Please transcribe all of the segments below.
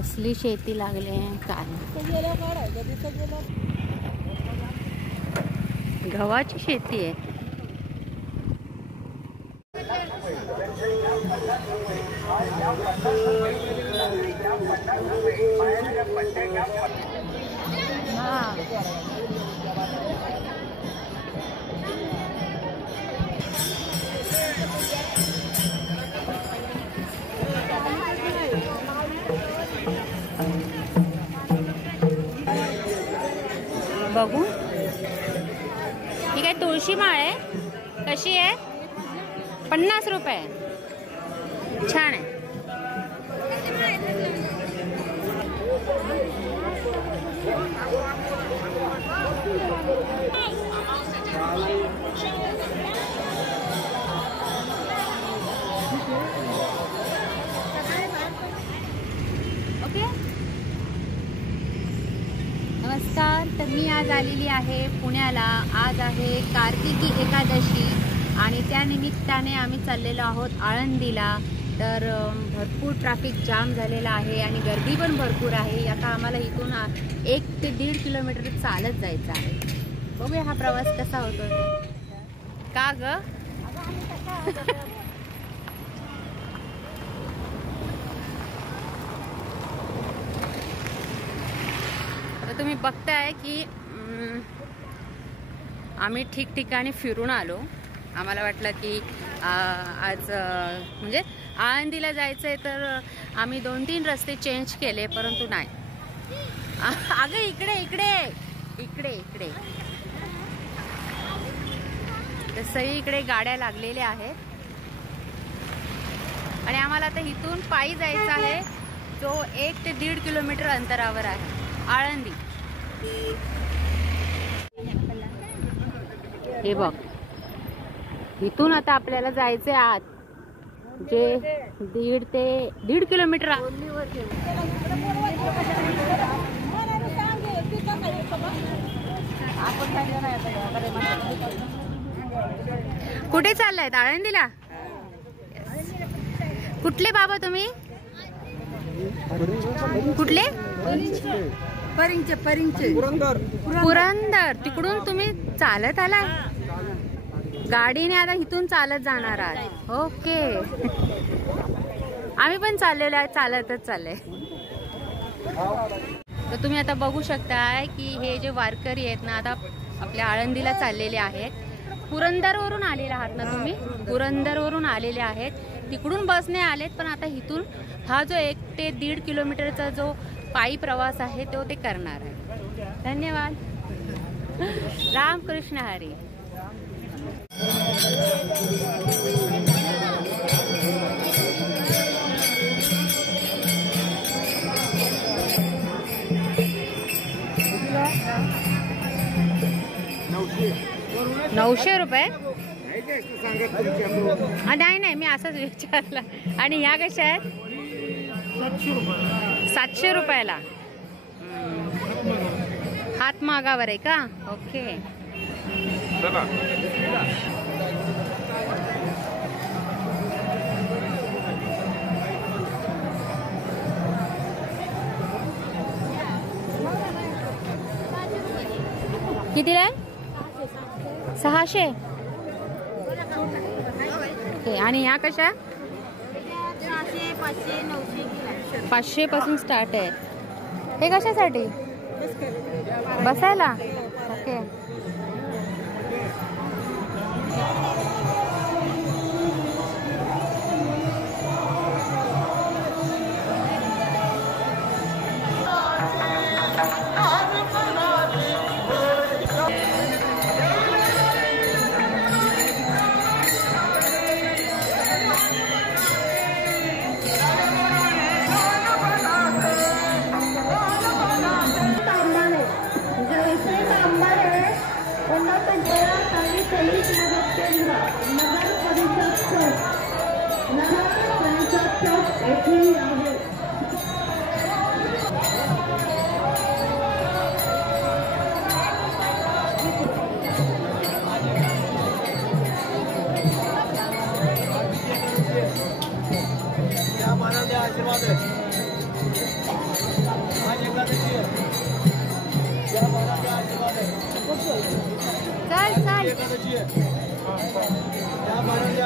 कसली शेती लागली आहे काय, गव्हाची शेती आहे. बघू ही काय तुळशी माळ आहे, कशी आहे? 50 रुपये. छान आहे. ओके, नमस्कार. तर मी आज आलेली आहे पुण्याला. आज आहे कार्तिकी एकादशी आणि त्या निमित्ताने आम्ही चाललेलो आहोत आळंदीला. तर भरपूर ट्रॅफिक जाम झालेला आहे आणि गर्दी पण भरपूर आहे. आता आम्हाला इथून 1 ते 1.5 किलोमीटर चालत जायचं आहे. बघूया हा प्रवास कसा होतो का ग. आता तुम्ही बघताय की आम्ही ठिकठिकाणी फिरून आलो. आम्हाला वाटलं की आज म्हणजे आळंदीला जायचं आहे, तर आम्ही 2-3 रस्ते चेंज केले, परंतु नाही. अगं इकडे इकडे इकडे इकडे तर सगळीकडे गाड्या लागलेल्या आहेत आणि आम्हाला आता इथून पायी जायचं आहे, जो 1 ते 1.5 किलोमीटर अंतरावर आहे आळंदी. हे बघ, इथून आता आपल्याला जायचे आत, जे 1.5 ते 1.5 किलोमीटर. कुठे चाललायत? आळंदीला. कुठले बाबा तुम्ही? कुठले? पुरंदर. तिकडून तुम्ही चालत आला? गाडीने आता इथून चालत जाणार आहात? ओके. आम्ही पण चाललेलो आहे, चालतच चालले. तर तुम्ही आता बघू शकताय की हे जे वारकरी आहेत ना, आता आपल्या आळंदीला चाललेले आहेत. पुरंदरवरून आलेले आहात ना तुम्ही? पुरंदरवरून आलेले आहेत, तिकडून बसने आलेत, पण आता इथून हा जो 1 ते 1.5 किलोमीटरचा जो पायी प्रवास आहे तो ते करणार आहे. धन्यवाद. रामकृष्ण हरी. ₹900. नाही नाही, मी असंच विचारलं. आणि ह्या कशा आहेत? 700 रुपयाला. हातमागावर आहे का? ओके. कितीला आहे? 600. ओके. आणि ह्या कशा? 500 पासून स्टार्ट आहे. हे कशासाठी? बसायला. ओके.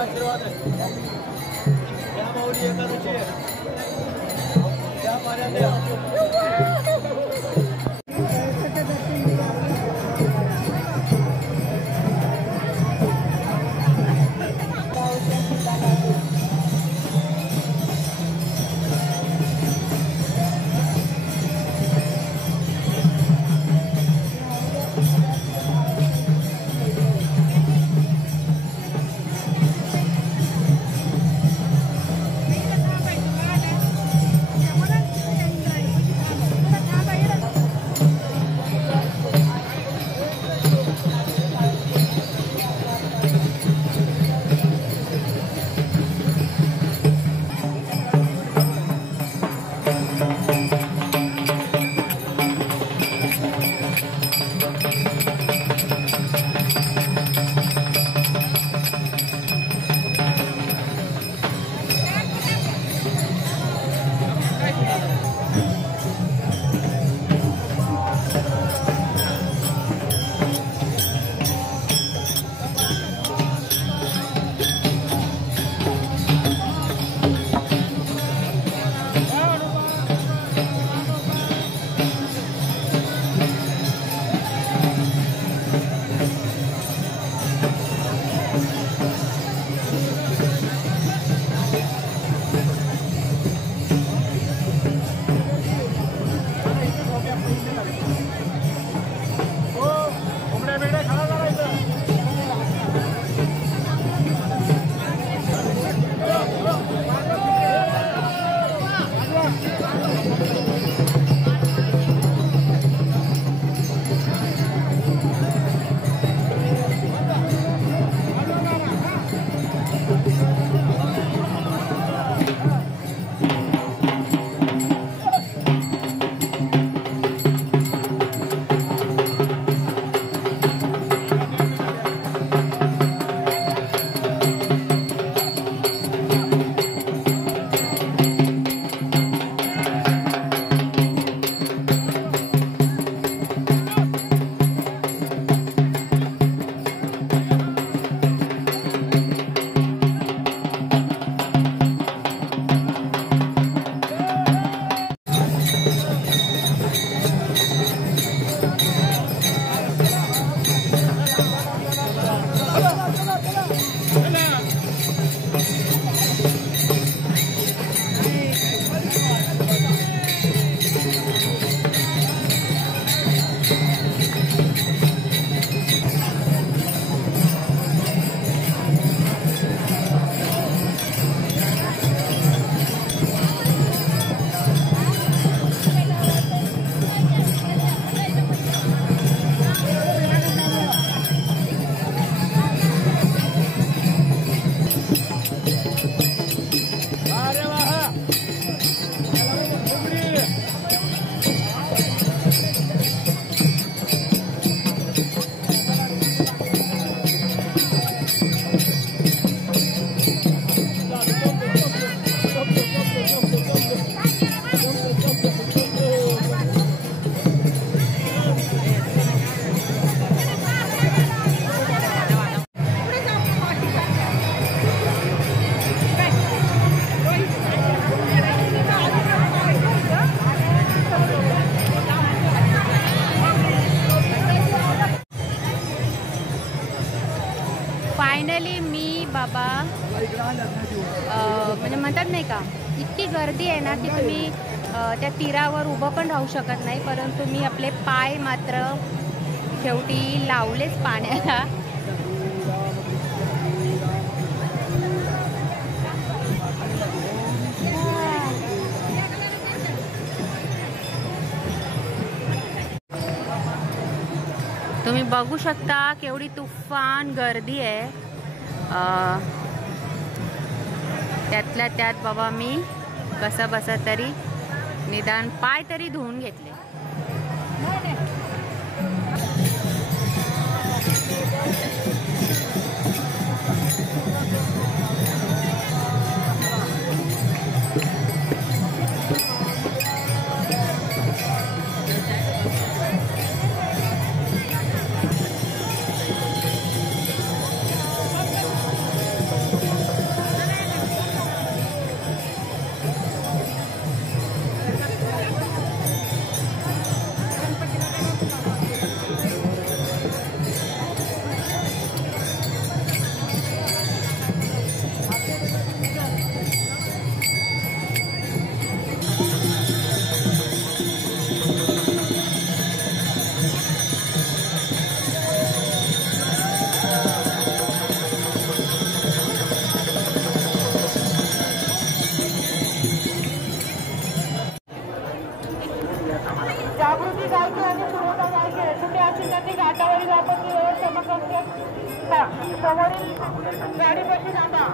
आशीर्वाद आहे. या माऊली एकादशी आहे. त्या पाण्यात या. फायनली मी बाबा म्हणजे म्हणतात नाही का, इतकी गर्दी आहे ना की तुम्ही त्या तीरावर उभं पण राहू शकत नाही, परंतु मी आपले पाय मात्र शेवटी लावलेच पाण्याला. तुम्ही बघू शकता केवढी तुफान गर्दी आहे. त्यातल्या त्यात बाबा मी कसं बसा तरी निदान पाय तरी धुवून घेतले. गाडीपाशी थांबा.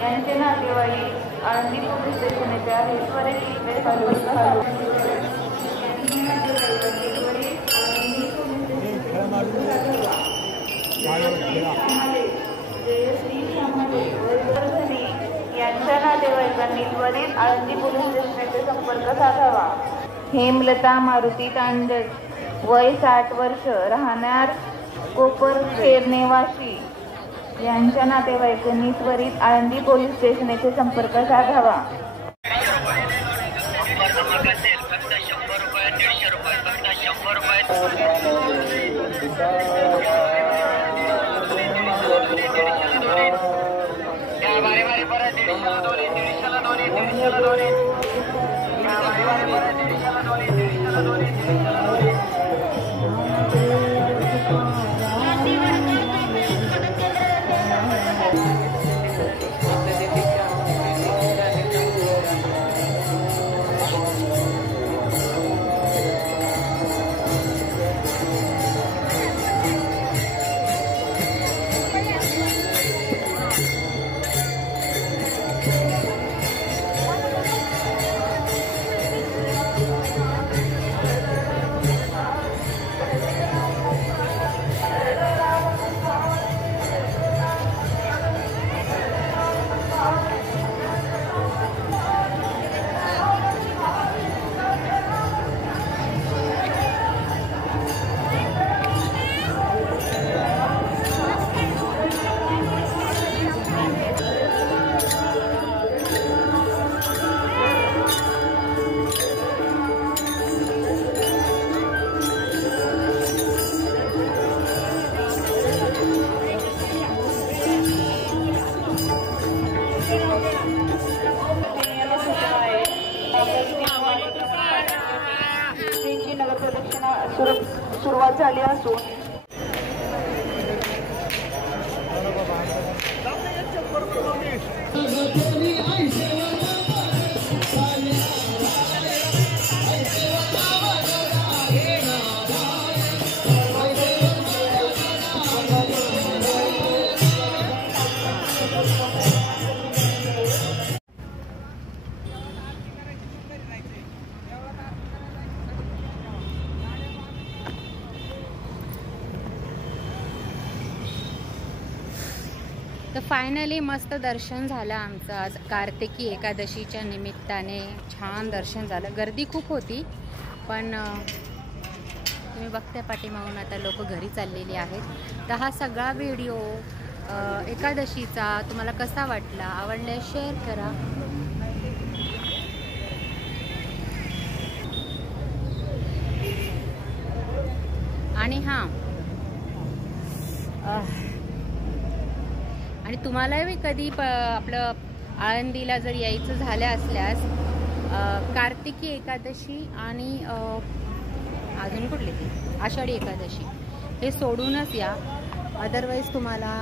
यांचे नातेवाईक आळंदी पोलीस स्टेशन येथे आहेत. यांच्या नातेवाईकांनी त्वरित आळंदी पोलीस स्टेशनचे संपर्क साधावा. हेमलता मारुती तांडज, वय 60 वर्ष, राहणार कोपरखेड निवासी, यांच्या नातेवाईकांनी त्वरित आळंदी पोलीस स्टेशन येथे संपर्क साधावा. सुरुवात झाली असून तर फायनली मस्त दर्शन झालं आमचं आज कार्तिकी एकादशीच्या निमित्ताने. छान दर्शन झालं. गर्दी खूप होती पण तुम्ही बघताय पाठीमागून आता लोक घरी चाललेली आहेत. तर हा सगळा व्हिडिओ एकादशीचा तुम्हाला कसा वाटला, आवडल्यास शेअर करा. आणि हां, आणि तुम्हालाही कधी आपलं आळंदीला जर यायचं झालं असल्यास कार्तिकी एकादशी आणि अजून कुठली ती आषाढी एकादशी हे सोडूनच या. अदरवाईज तुम्हाला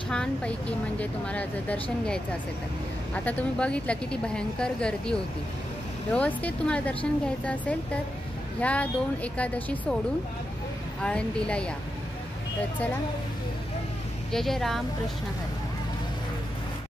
छानपैकी म्हणजे तुम्हाला जर दर्शन घ्यायचं असेल तर, आता तुम्ही बघितलं किती भयंकर गर्दी होती. व्यवस्थित तुम्हाला दर्शन घ्यायचं असेल तर ह्या 2 एकादशी सोडून आळंदीला या. तर चला, जय जय राम, कृष्ण हरी.